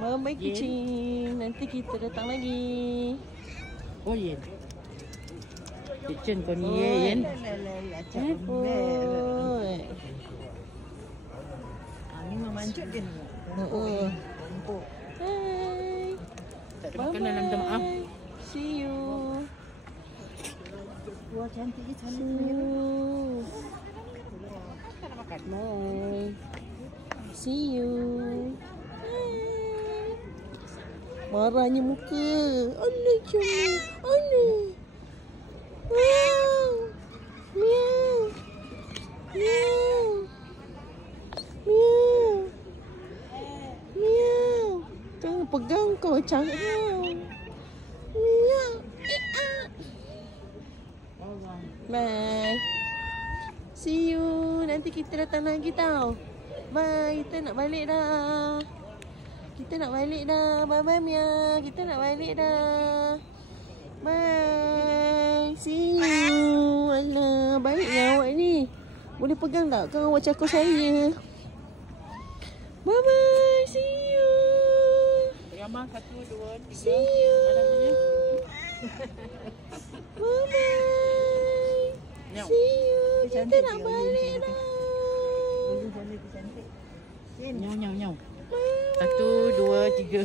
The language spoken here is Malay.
Mama baik kucing. Nanti kita datang lagi. Oh, Yen. Kitchen kau ni, Yen. Ini memanjut dia ni. Hai. Tak ada makanan dalam minta maaf. See you. Wah, cantik je, cantik. Bye. See you. Hai. Marahnya muka. Alah cuma. Alah. Meow. Meow. Meow. Meow. Meow. Jangan pegang kau cakap. Meow. Bye. See you. Nanti kita datang lagi tau. Bye. Kita nak balik dah. Kita nak balik dah. Bye-bye Mia. Kita nak balik dah. Bye. See you. Alah, baiklah awak ni. Boleh pegang tak? Kan awak cakap saya. Bye-bye. See you. Ramah 1, 2, 3. See you. Bye-bye. See you. Kita nak balik dah. Cantik. Nyau, nyau, nyau. 1, 2, 3.